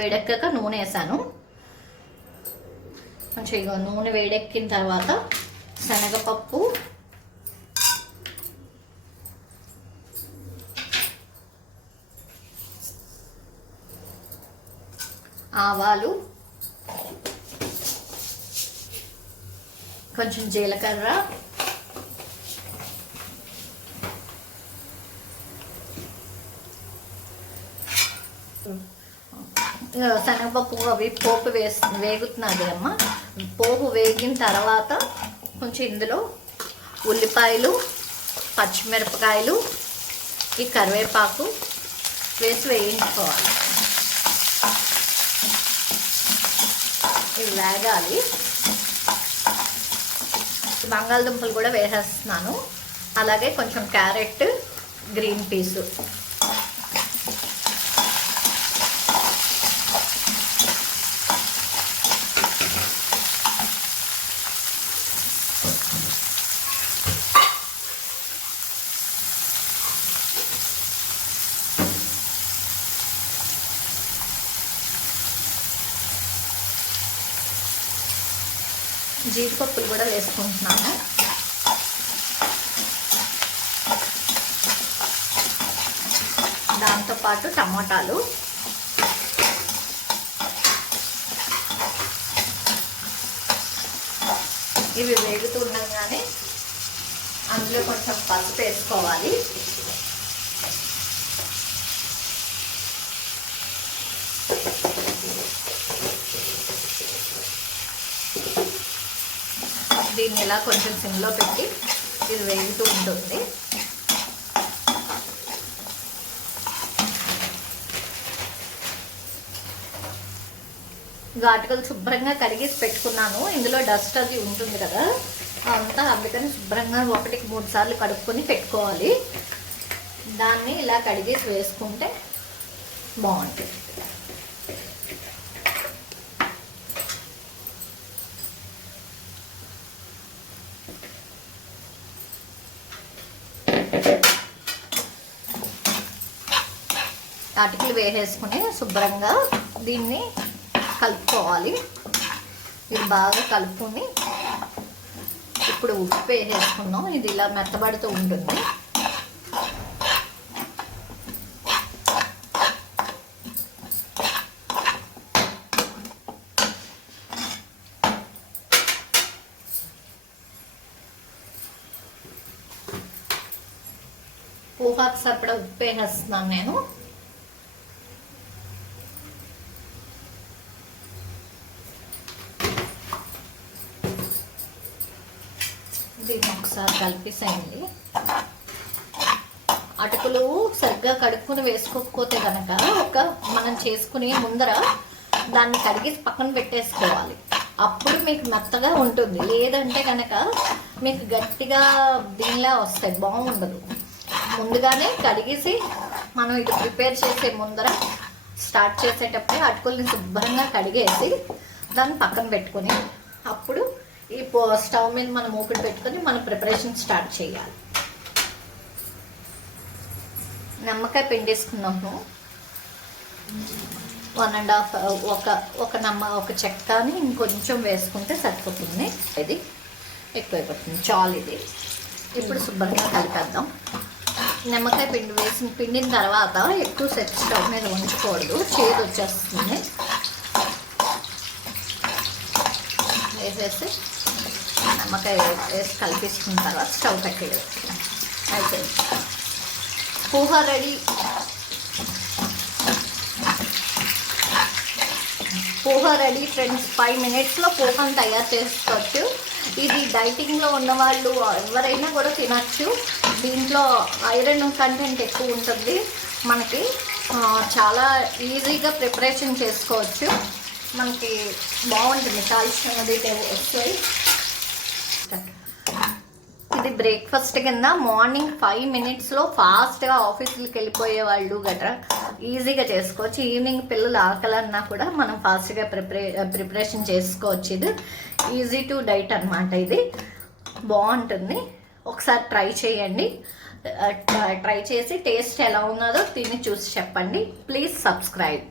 వేడెక్కాక నూనె వేసాను. మంచిగా నూనె వేడెక్కిన తర్వాత శనగపప్పు, ఆవాలు, కొంచెం జీలకర్ర, శనగపప్పు అవి పోపు వేగుతున్నది అమ్మ. పోపు వేగిన తర్వాత కొంచెం ఇందులో ఉల్లిపాయలు, పచ్చిమిరపకాయలు, ఈ కరివేపాకు వేసి వేయించుకోవాలి. ఇవి వేగాలి. బంగాళదుంపలు కూడా వేసేస్తున్నాను. అలాగే కొంచెం క్యారెట్, గ్రీన్ పీసు. జీడిపప్పులు కూడా వేసుకుంటున్నాను. దాంతోపాటు టమాటాలు, ఇవి వేగుతుండగానే అందులో కొంచెం పసుపు వేసుకోవాలి. దీన్ని ఇలా కొంచెం సిమ్లో పెట్టి ఇది వేగుతూ ఉంటుంది. ఘాటుకలు శుభ్రంగా కడిగేసి పెట్టుకున్నాను. ఇందులో డస్ట్ అది ఉంటుంది కదా అంతా, అందుకని శుభ్రంగా 1-3 సార్లు కడుక్కొని పెట్టుకోవాలి. దాన్ని ఇలా కడిగేసి వేసుకుంటే బాగుంటుంది. అటుకులు వేసేసుకుని శుభ్రంగా దీన్ని కలుపుకోవాలి. ఇది బాగా కలుపుకొని ఇప్పుడు ఉప్పు వేసేసుకున్నాం. ఇది ఇలా మెత్తబడుతూ ఉంటుంది. పోహాకు సరిపడా ఉప్పు వేసేస్తున్నాను నేను. దీన్ని ఒకసారి కలిపేసేయండి. అటుకులు సరిగ్గా కడుక్కుని వేసుకోకపోతే కనుక మనం చేసుకునే ముందర దాన్ని కడిగి పక్కన పెట్టేసుకోవాలి. అప్పుడు మీకు మెత్తగా ఉంటుంది. లేదంటే కనుక మీకు గట్టిగా దీనిలా వస్తాయి, బాగుండదు. ముందుగానే కడిగేసి మనం ఇది ప్రిపేర్ చేసే ముందర స్టార్ట్ చేసేటప్పుడే అటుకుల్ని శుభ్రంగా కడిగేసి దాన్ని పక్కన పెట్టుకొని అప్పుడు ఈ స్టవ్ మీద మనం మూకుడు పెట్టుకొని మన ప్రిపరేషన్ స్టార్ట్ చేయాలి. నిమ్మకాయ పిండేసుకున్నాము. 1.5 ఒక చెక్కని ఇంకొంచెం వేసుకుంటే సరిపోతుంది. ఇది ఎక్కువైపోతుంది, చాలు. ఇది ఇప్పుడు శుభ్రంగా కలిపేద్దాం. నిమ్మకాయ పిండిన తర్వాత ఎక్కువ సెట్ స్టవ్ మీద ఉంచకూడదు, చేదు వచ్చేస్తుంది. వేసేసి నిమ్మకాయ వేసి కలిపేసుకున్న తర్వాత స్టవ్ పెట్టేది. అయితే poha ready. Poha ready friends. 5 మినిట్స్లో పోహాను తయారు చేసుకోవచ్చు. ఇది డైటింగ్లో ఉన్నవాళ్ళు ఎవరైనా కూడా తినచ్చు. దీంట్లో ఐరన్ కంటెంట్ ఎక్కువ ఉంటుంది. మనకి చాలా ఈజీగా ప్రిపరేషన్ చేసుకోవచ్చు. మనకి బాగుంటుంది. కాల్షియం అది వస్తాయి. ఇది బ్రేక్ఫాస్ట్ కింద మార్నింగ్ 5 మినిట్స్లో ఫాస్ట్గా ఆఫీసులకు వెళ్ళిపోయే వాళ్ళు గట్రా ఈజీగా చేసుకోవచ్చు. ఈవినింగ్ పిల్లలు ఆకలన్నా కూడా మనం ఫాస్ట్గా ప్రిపరేషన్ చేసుకోవచ్చు. ఇది ఈజీ టు డైట్ అన్నమాట. ఇది బాగుంటుంది. ఒకసారి ట్రై చేయండి. ట్రై చేసి టేస్ట్ ఎలా ఉన్నదో తిని చూసి చెప్పండి. Please subscribe.